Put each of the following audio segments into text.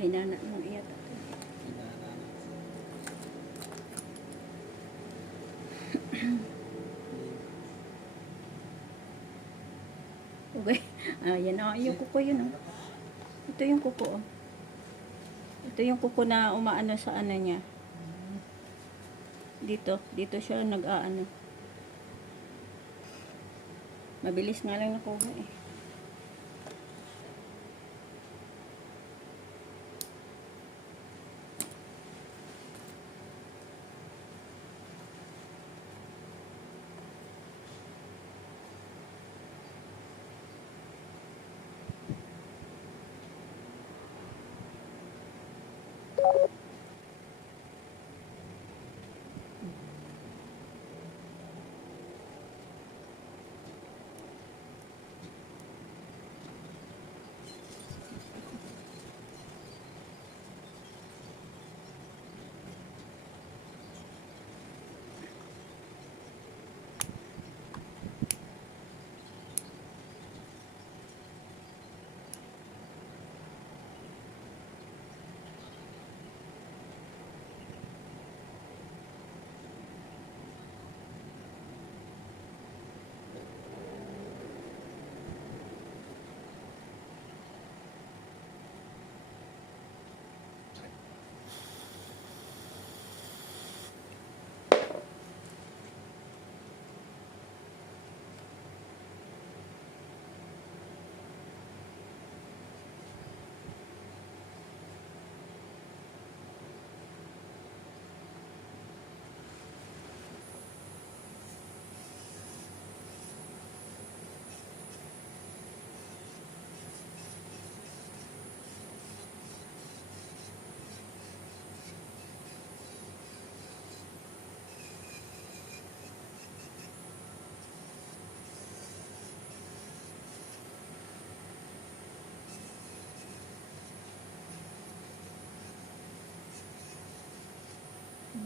May nana nung iyat. Okay. Yan o. Yung kuko yun o. Ito yung kuko o. Ito yung kuko na umaano sa ano niya. Dito siya nag-aano. Mabilis nga lang nakuha eh.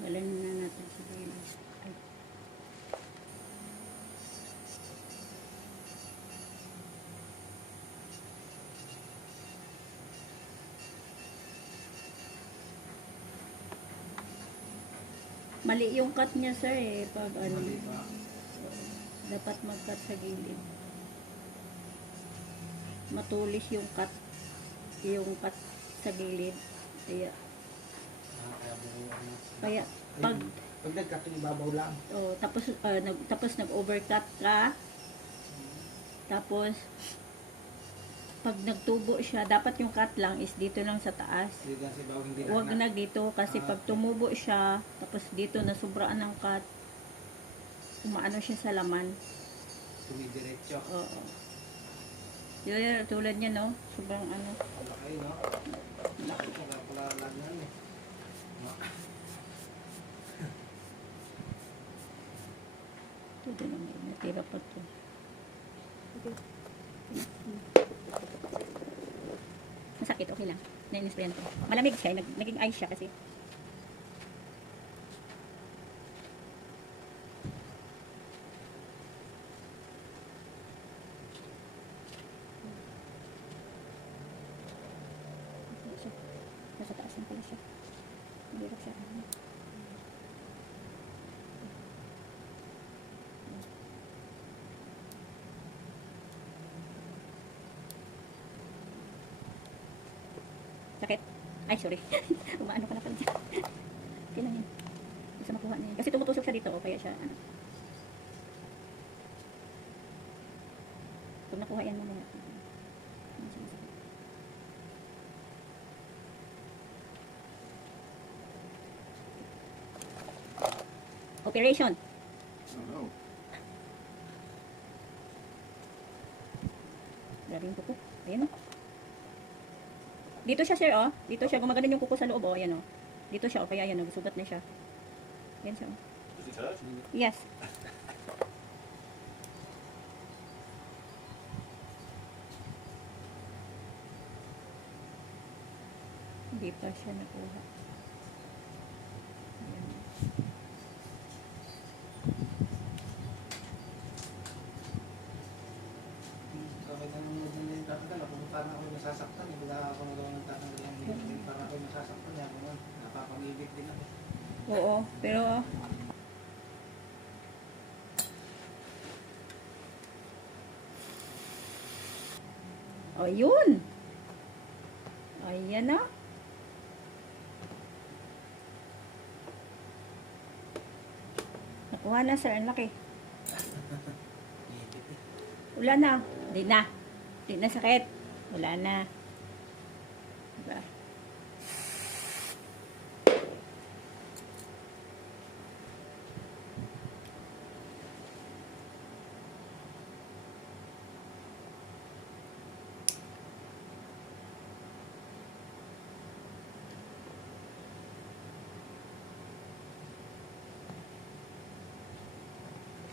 Walan na natin sa bilis. Ay. Mali yung cut niya sir eh. Pag ano. Dapat mag-cut sa gilid. Matulis yung cut. Yung cut sa gilid. Kaya pag nag-cut yung ibabaw lang. oh, tapos nag-overcut ka. Tapos pag nagtubo siya, dapat yung cut lang is dito lang sa taas. Huwag na dito kasi pag tumubo siya, tapos dito na sobraan ng cut, umaano siya sa laman. Tumidiretso. Oo. Yun, tulad niya no, sobrang ano. Malaki no? Malaki pala lang yan eh. Ito lang, natira pa to. Masakit, okay lang. Nainisprayan ko. Malamig siya, naging ice siya kasi. Nasa taas lang pala siya. Hirap siya. Sakit. Ay, sorry. Umaano ka na pala dyan. Okay lang yun. Basta makuha na yun. Kasi tumutusok siya dito. O, kaya siya, ano. Pag nakuha yan mamaya. Operation. Oo. Grabe yung kuko. Ayan o. Dito siya sir oh. Dito siya. Gumagano yung kuko sa loob oh. Ayan oh. Dito siya oh. Kaya ayan oh. Sugat na siya. Ayan siya oh. Yes. Hindi pa siya nakuha. Ayan. Kapag nanonood na yung tatanggal, pupunta na ako nasasaktan. Wala ako nagawa ng tatanggal yung Oo, pero oh, yun. Ayan na. Nakuha na, sir. Ang laki. Ipit eh. Wala na. Di na. Di na sakit. Wala na. Diba?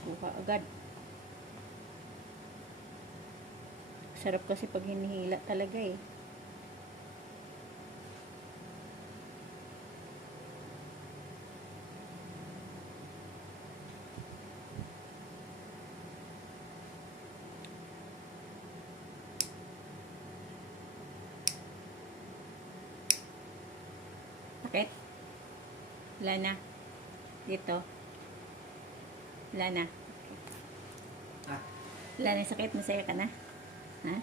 Kuha agad. Sarap kasi pag hinihila talaga eh. Sakit? Wala na. Dito. Wala na. Ah, Wala na sakit. Masaya ka na. Ha?